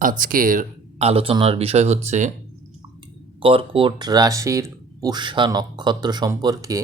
আজকের আলোচনার বিষয় হচ্ছে কর্কট রাশির পুষ্যা নক্ষত্র সম্পর্কে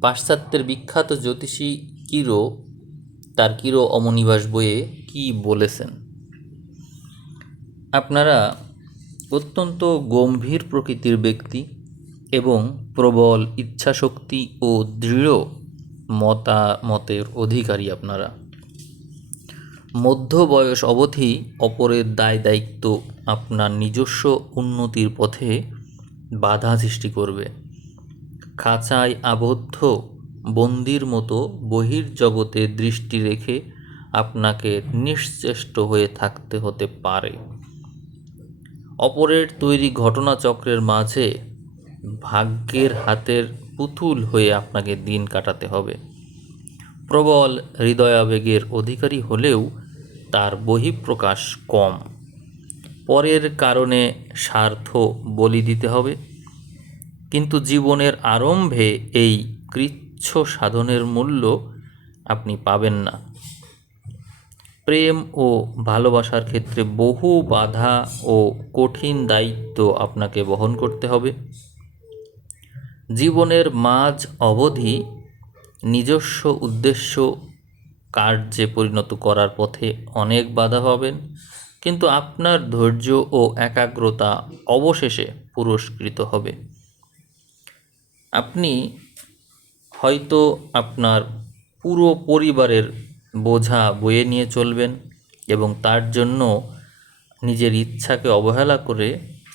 পাশ্চাত্যের বিখ্যাত জ্যোতিষী কিরো তার কিরো অমনিবাস বইয়ে কি বলেছেন। আপনারা অত্যন্ত গম্ভীর প্রকৃতির ব্যক্তি এবং প্রবল ইচ্ছাশক্তি ও দৃঢ় মতামতের অধিকারী। আপনারা মধ্য বয়স অবধি অপরের দায় দায়িত্ব আপনার নিজস্ব উন্নতির পথে বাধা সৃষ্টি করবে। খাঁচায় আবদ্ধ বন্দির মতো বহির্জগতে দৃষ্টি রেখে আপনাকে নিশ্চেষ্ট হয়ে থাকতে হতে পারে। অপরের তৈরি ঘটনাচক্রের মাঝে ভাগ্যের হাতের পুতুল হয়ে আপনাকে দিন কাটাতে হবে। প্রবল হৃদয়াবেগের অধিকারী হলেও তার বহিঃপ্রকাশ কম। পরের কারণে স্বার্থ বলি দিতে হবে, কিন্তু জীবনের আরম্ভে এই কৃচ্ছ সাধনের মূল্য আপনি পাবেন না। প্রেম ও ভালোবাসার ক্ষেত্রে বহু বাধা ও কঠিন দায়িত্ব আপনাকে বহন করতে হবে। জীবনের মাঝ অবধি নিজস্ব উদ্দেশ্য কার্যে পরিণত করার পথে অনেক বাধা পাবেন, কিন্তু আপনার ধৈর্য ও একাগ্রতা অবশেষে পুরস্কৃত হবে। আপনি হয়তো আপনার পুরো পরিবারের বোঝা বয়ে নিয়ে চলবেন এবং তার জন্য নিজের ইচ্ছাকে অবহেলা করে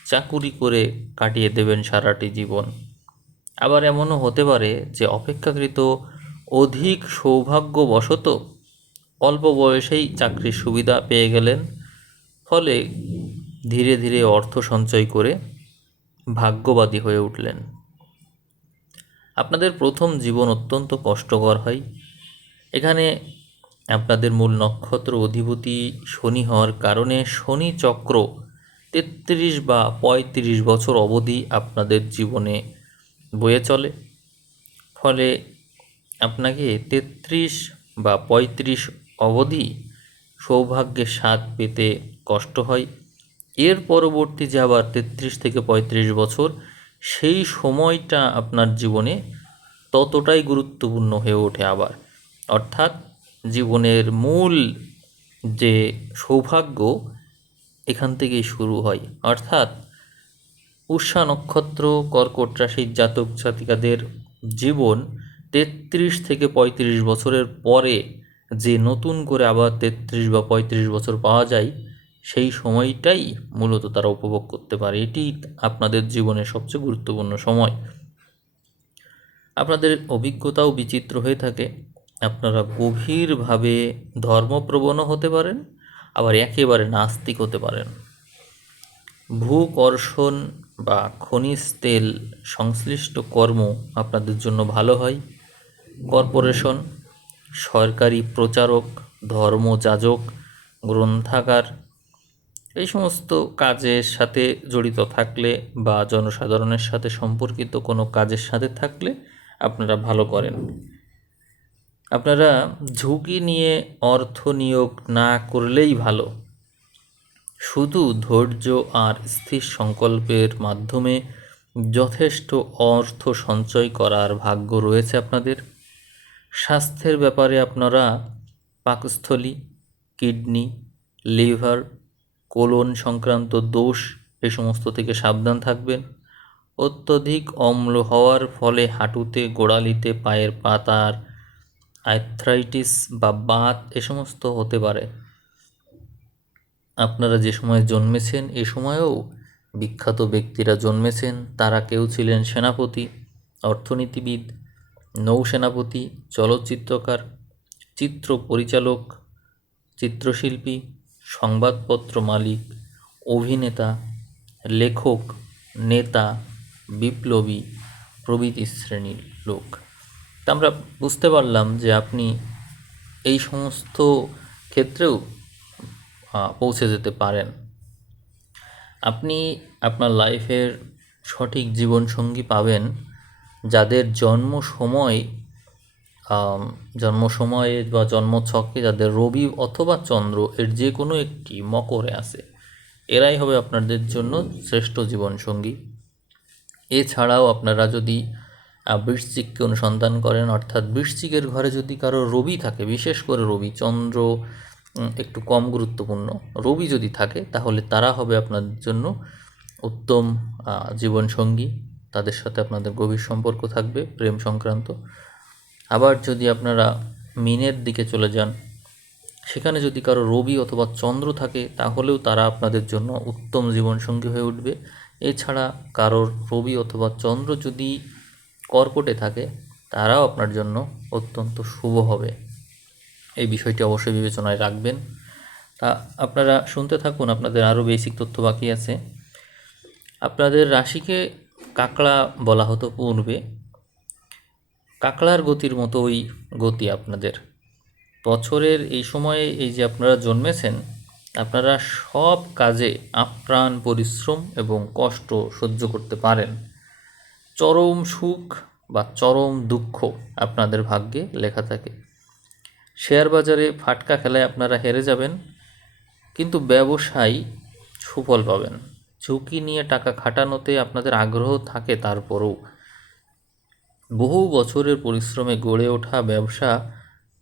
চাকুরি করে কাটিয়ে দেবেন সারাটি জীবন। আবার এমনও হতে পারে যে অপেক্ষাকৃত অধিক সৌভাগ্যবশত অল্প বয়সেই চাকরির সুবিধা পেয়ে গেলেন, ফলে ধীরে ধীরে অর্থ সঞ্চয় করে ভাগ্যবাদী হয়ে উঠলেন। আপনাদের প্রথম জীবন অত্যন্ত কষ্টকর হয়। এখানে আপনাদের মূল নক্ষত্র অধিপতি শনি হওয়ার কারণে শনি চক্র 33 বা 35 বছর অবধি আপনাদের জীবনে বয়ে চলে। ফলে আপনাকে 33 বা 35 অবধি সৌভাগ্যের স্বাদ পেতে কষ্ট হয়। এর পরবর্তী যে আবার 33 থেকে 35 বছর, সেই সময়টা আপনার জীবনে ততটাই গুরুত্বপূর্ণ হয়ে ওঠে আবার। অর্থাৎ জীবনের মূল যে সৌভাগ্য এখান থেকেই শুরু হয়। অর্থাৎ পুষ্যা নক্ষত্র কর্কট রাশির জাতক জাতিকাদের জীবন 33 থেকে 35 বছরের পরে যে নতুন করে আবার 33 বা 35 বছর পাওয়া যায়, সেই সময়টাই মূলত তারা উপভোগ করতে পারে। এটি আপনাদের জীবনের সবচেয়ে গুরুত্বপূর্ণ সময়। আপনাদের অভিজ্ঞতাও বিচিত্র হয়ে থাকে। আপনারা গভীরভাবে ধর্মপ্রবণও হতে পারেন, আবার একেবারে নাস্তিক হতে পারেন। ভূকর্ষণ বা খনিজ তেল সংশ্লিষ্ট কর্ম আপনাদের জন্য ভালো হয়। কর্পোরেশন, সরকারি প্রচারক, ধর্মযাজক, গ্রন্থাগার, এই সমস্ত কাজের সাথে জড়িত থাকলে বা জনসাধারণের সাথে সম্পর্কিত কোনো কাজের সাথে থাকলে আপনারা ভালো করেন। আপনারা ঝুঁকি নিয়ে অর্থ নিয়োগ না করলেই ভালো। শুধু ধৈর্য আর স্থির সংকল্পের মাধ্যমে যথেষ্ট অর্থ সঞ্চয় করার ভাগ্য রয়েছে আপনাদের। স্বাস্থ্যের ব্যাপারে আপনারা পাকস্থলী, কিডনি, লিভার, কোলন সংক্রান্ত দোষ এ সমস্ত থেকে সাবধান থাকবেন। অত্যধিক অম্ল হওয়ার ফলে হাঁটুতে, গোড়ালিতে, পায়ের পাতার আর্থ্রাইটিস বা বাত এ সমস্ত হতে পারে। আপনারা যে সময় জন্মেছেন এ সময়েও বিখ্যাত ব্যক্তিরা জন্মেছেন। তারা কেউ ছিলেন সেনাপতি, অর্থনীতিবিদ, নৌসেনাপতি, চলচ্চিত্রকার, চিত্র পরিচালক, চিত্রশিল্পী, সংবাদপত্র মালিক, অভিনেতা, লেখক, নেতা, বিপ্লবী প্রভৃতি শ্রেণীর লোক। তা আমরা বুঝতে পারলাম যে আপনি এই সমস্ত ক্ষেত্রেও পৌঁছে যেতে পারেন। আপনি আপনার লাইফের সঠিক জীবনসঙ্গী পাবেন যাদের জন্ম সময় জন্ম সময়ে বা জন্মছকে যাদের রবি অথবা চন্দ্র এর যে কোনো একটি মকরে আছে, এরাই হবে আপনাদের জন্য শ্রেষ্ঠ জীবনসঙ্গী। এছাড়াও আপনারা যদি বৃশ্চিককে অনুসন্ধান করেন, অর্থাৎ বৃশ্চিকের ঘরে যদি কারো রবি থাকে, বিশেষ করে রবি, চন্দ্র একটু কম গুরুত্বপূর্ণ, রবি যদি থাকে তাহলে তারা হবে আপনাদের জন্য উত্তম জীবনসঙ্গী। তাদের সাথে আপনাদের গভীর সম্পর্ক থাকবে প্রেম সংক্রান্ত। আবার যদি আপনারা মিনের দিকে চলে যান, সেখানে যদি কারো রবি অথবা চন্দ্র থাকে তাহলেও তারা আপনাদের জন্য উত্তম জীবনসঙ্গী হয়ে উঠবে। এছাড়া কারোর রবি অথবা চন্দ্র যদি কর্কটে থাকে তারাও আপনার জন্য অত্যন্ত শুভ হবে। এই বিষয়টি অবশ্যই বিবেচনায় রাখবেন। তা আপনারা শুনতে থাকুন, আপনাদের আরও বেসিক তথ্য বাকি আছে। আপনাদের রাশিকে কাঁকড়া বলা হতো পূর্বে। কাঁকড়ার গতির মতোই গতি আপনাদের। বছরের এই সময়ে এই যে আপনারা জন্মেছেন, আপনারা সব কাজে আপ্রাণ পরিশ্রম এবং কষ্ট সহ্য করতে পারেন। চরম সুখ বা চরম দুঃখ আপনাদের ভাগ্যে লেখা থাকে। শেয়ার বাজারে ফাটকা খেলায় আপনারা হেরে যাবেন, কিন্তু ব্যবসায় সুফল পাবেন। ঝুঁকি নিয়ে টাকা খাটানোতে আপনাদের আগ্রহ থাকে, তারপরেও বহু বছরের পরিশ্রমে গড়ে ওঠা ব্যবসা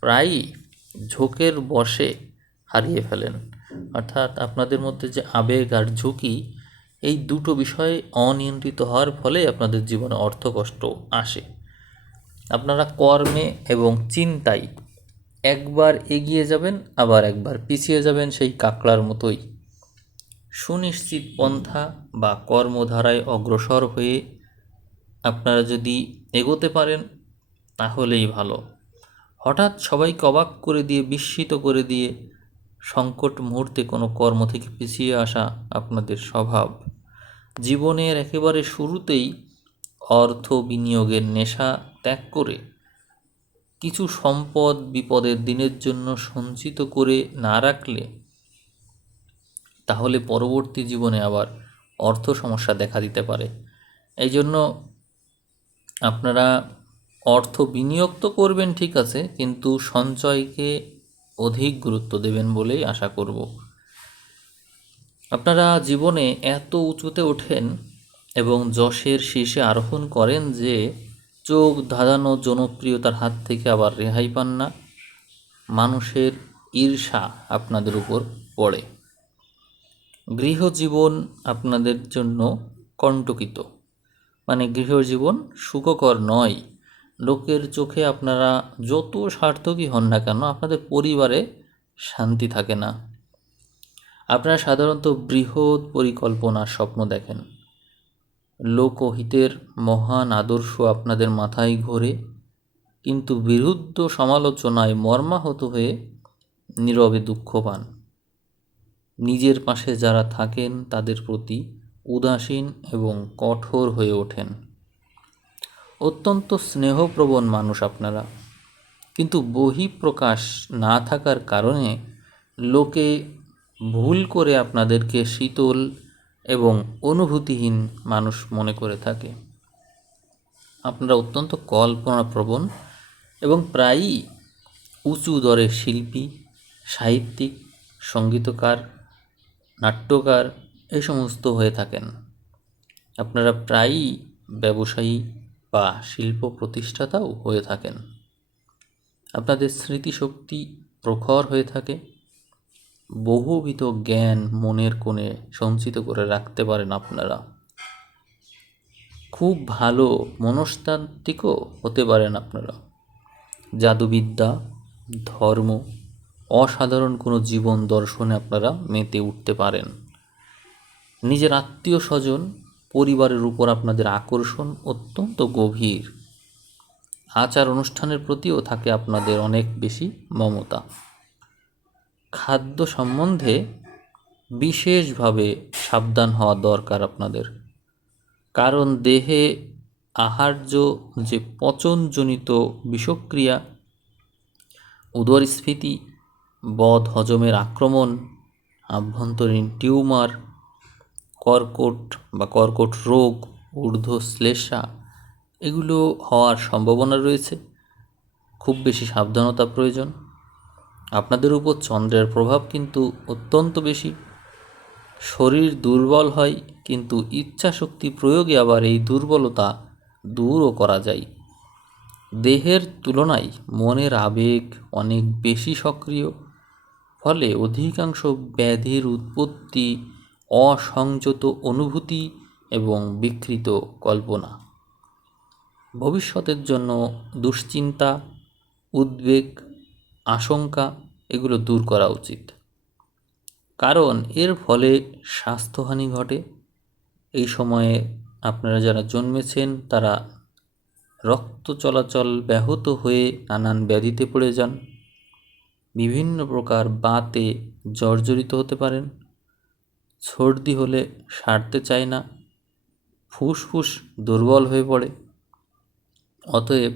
প্রায়ই ঝোঁকের বশে হারিয়ে ফেলেন। অর্থাৎ আপনাদের মধ্যে যে আবেগ আর ঝুঁকি, এই দুটো বিষয় অনিয়ন্ত্রিত হওয়ার ফলে আপনাদের জীবনে অর্থকষ্ট আসে। আপনারা কর্মে এবং চিন্তায় একবার এগিয়ে যাবেন, আবার একবার পিছিয়ে যাবেন, সেই কাঁকড়ার মতোই। সুনিশ্চিত পন্থা বা কর্মধারায় অগ্রসর হয়ে আপনারা যদি এগোতে পারেন তাহলেই ভালো। হঠাৎ সবাইকে অবাক করে দিয়ে, বিস্মিত করে দিয়ে সংকট মুহূর্তে কোনো কর্ম থেকে পিছিয়ে আসা আপনাদের স্বভাব। জীবনের একেবারে শুরুতেই অর্থ বিনিয়োগের নেশা ত্যাগ করে কিছু সম্পদ বিপদের দিনের জন্য সঞ্চিত করে না রাখলে তাহলে পরবর্তী জীবনে আবার অর্থ সমস্যা দেখা দিতে পারে। এই জন্য আপনারা অর্থ বিনিয়োগ তো করবেন, ঠিক আছে, কিন্তু সঞ্চয়কে অধিক গুরুত্ব দেবেন বলেই আশা করব। আপনারা জীবনে এত উঁচুতে ওঠেন এবং যশের শীর্ষে আরোহণ করেন যে চোখ ধাঁধানো জনপ্রিয়তার হাত থেকে আবার রেহাই পান না। মানুষের ঈর্ষা আপনাদের উপর পড়ে। গৃহজীবন আপনাদের জন্য কণ্টকিত, মানে গৃহজীবন সুখকর নয়। লোকের চোখে আপনারা যত সার্থকই হন না কেন, আপনাদের পরিবারে শান্তি থাকে না। আপনারা সাধারণত বৃহৎ পরিকল্পনার স্বপ্ন দেখেন। লোকহিতের মহান আদর্শ আপনাদের মাথায় ঘোরে, কিন্তু বিরুদ্ধ সমালোচনায় মর্মাহত হয়ে নীরবে দুঃখ পান। নিজের পাশে যারা থাকেন তাদের প্রতি উদাসীন এবং কঠোর হয়ে ওঠেন। অত্যন্ত স্নেহপ্রবণ মানুষ আপনারা, কিন্তু বহিঃপ্রকাশ না থাকার কারণে লোকে ভুল করে আপনাদেরকে শীতল এবং অনুভূতিহীন মানুষ মনে করে থাকে। আপনারা অত্যন্ত কল্পনাপ্রবণ এবং প্রায়ই উঁচু দরের শিল্পী, সাহিত্যিক, সঙ্গীতকার, নাট্যকার এই সমস্ত হয়ে থাকেন। আপনারা প্রায়ই ব্যবসায়ী বা শিল্প প্রতিষ্ঠাতাও হয়ে থাকেন। আপনাদের স্মৃতিশক্তি প্রখর হয়ে থাকে। বহুবিধ জ্ঞান মনের কোণে সঞ্চিত করে রাখতে পারেন আপনারা। খুব ভালো মনস্তাত্ত্বিকও হতে পারেন আপনারা। জাদুবিদ্যা, ধর্ম, অসাধারণ কোনো জীবন দর্শনে আপনারা মেতে উঠতে পারেন। নিজের আত্মীয় স্বজন, পরিবারের উপর আপনাদের আকর্ষণ অত্যন্ত গভীর। আচার অনুষ্ঠানের প্রতিও থাকে আপনাদের অনেক বেশি মমতা। খাদ্য সম্বন্ধে বিশেষভাবে সাবধান হওয়া দরকার আপনাদের, কারণ দেহে আহার্য যে পচনজনিত বিষক্রিয়া, উদরস্ফীতি, বদ হজমের আক্রমণ, আভ্যন্তরীণ টিউমার, কর্কট রোগ, ঊর্ধ্বশ্লেষ্মা, এগুলো হওয়ার সম্ভাবনা রয়েছে। খুব বেশি সাবধানতা প্রয়োজন। আপনাদের উপর চন্দ্রের প্রভাব কিন্তু অত্যন্ত বেশি। শরীর দুর্বল হয়, কিন্তু ইচ্ছাশক্তি প্রয়োগে আবার এই দুর্বলতা দূরও করা যায়। দেহের তুলনায় মনের আবেগ অনেক বেশি সক্রিয়, ফলে অধিকাংশ ব্যাধির উৎপত্তি অসংযত অনুভূতি এবং বিকৃত কল্পনা। ভবিষ্যতের জন্য দুশ্চিন্তা, উদ্বেগ, আশঙ্কা এগুলো দূর করা উচিত, কারণ এর ফলে স্বাস্থ্যহানি ঘটে। এই সময়ে আপনারা যারা জন্মেছেন তারা রক্ত চলাচল ব্যাহত হয়ে নানান ব্যাধিতে পড়ে যান, বিভিন্ন প্রকার বাতে জর্জরিত হতে পারেন, সর্দি হলে সারতে চায় না, ফুসফুস দুর্বল হয়ে পড়ে। অতএব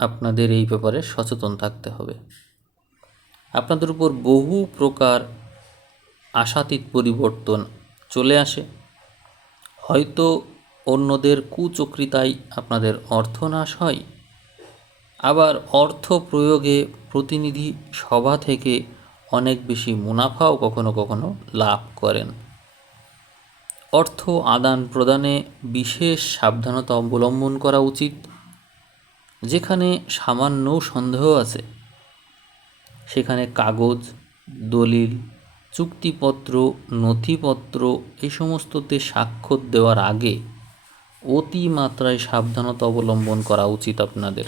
আপনাদের এই ব্যাপারে সচেতন থাকতে হবে। আপনাদের উপর বহু প্রকার আশাতীত পরিবর্তন চলে আসে। হয়তো অন্যদের কুচক্রিতায় আপনাদের অর্থনাশ হয়, আবার অর্থ প্রয়োগে প্রতিনিধি সভা থেকে অনেক বেশি মুনাফাও কখনো কখনো লাভ করেন। অর্থ আদান প্রদানে বিশেষ সাবধানতা অবলম্বন করা উচিত। যেখানে সামান্য সন্দেহ আছে সেখানে কাগজ, দলিল, চুক্তিপত্র, নথিপত্র এই সমস্ততে স্বাক্ষর দেওয়ার আগে অতিমাত্রায় সাবধানতা অবলম্বন করা উচিত আপনাদের।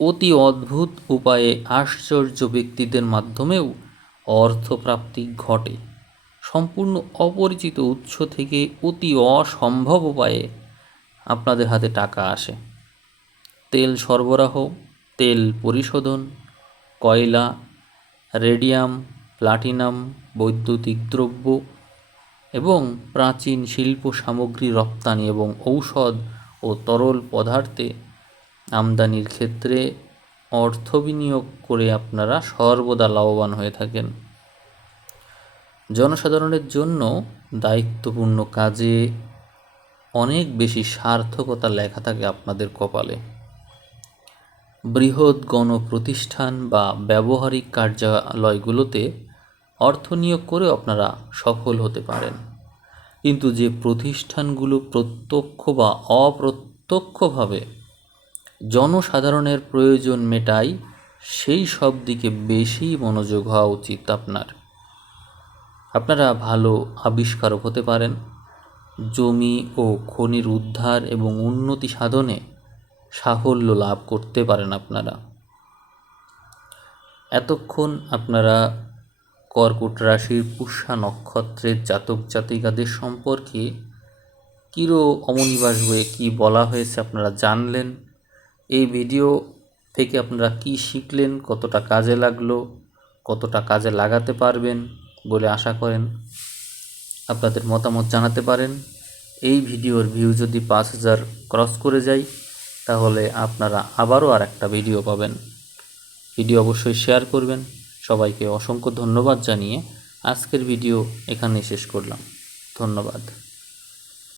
অতি অদ্ভুত উপায়ে আশ্চর্য ব্যক্তিদের মাধ্যমেও অর্থপ্রাপ্তি ঘটে। সম্পূর্ণ অপরিচিত উৎস থেকে অতি অসম্ভব উপায়ে আপনাদের হাতে টাকা আসে। তেল সরবরাহ, তেল পরিশোধন, কয়লা, রেডিয়াম, প্লাটিনাম, বৈদ্যুতিক দ্রব্য এবং প্রাচীন শিল্প সামগ্রী রপ্তানি এবং ঔষধ ও তরল পদার্থে আমদানির ক্ষেত্রে অর্থ বিনিয়োগ করে আপনারা সর্বদা লাভবান হয়ে থাকেন। জনসাধারণের জন্য দায়িত্বপূর্ণ কাজে অনেক বেশি সার্থকতা লেখা থাকে আপনাদের কপালে। বৃহৎ গণপ্রতিষ্ঠান বা ব্যবহারিক কার্যালয়গুলোতে অর্থ নিয়োগ করে আপনারা সফল হতে পারেন, কিন্তু যে প্রতিষ্ঠানগুলো প্রত্যক্ষ বা অপ্রত্যক্ষভাবে জনসাধারণের প্রয়োজন মেটায় সেই সব দিকে বেশি মনোযোগ হওয়া উচিত আপনারা ভালো আবিষ্কারক হতে পারেন। জমি ও খনির উদ্ধার এবং উন্নতি সাধনে সাফল্য লাভ করতে পারেন আপনারা। এতক্ষণ আপনারা কর্কট রাশির পুষ্যা নক্ষত্রের জাতক জাতিকাদের সম্পর্কে কিরো অমনিবাস বইয়ে কী বলা হয়েছে আপনারা জানলেন। এই ভিডিও থেকে আপনারা কি শিখলেন, কতটা কাজে লাগলো, কতটা কাজে লাগাতে পারবেন বলে আশা করেন। আপনাদের মতামত জানাতে পারেন। এই ভিডিওর ভিউ যদি 5000 ক্রস করে যায় তাহলে আপনারা আবারও আর একটা ভিডিও পাবেন। ভিডিও অবশ্যই শেয়ার করবেন। সবাইকে অসংখ্য ধন্যবাদ জানিয়ে আজকের ভিডিও এখানেই শেষ করলাম। ধন্যবাদ।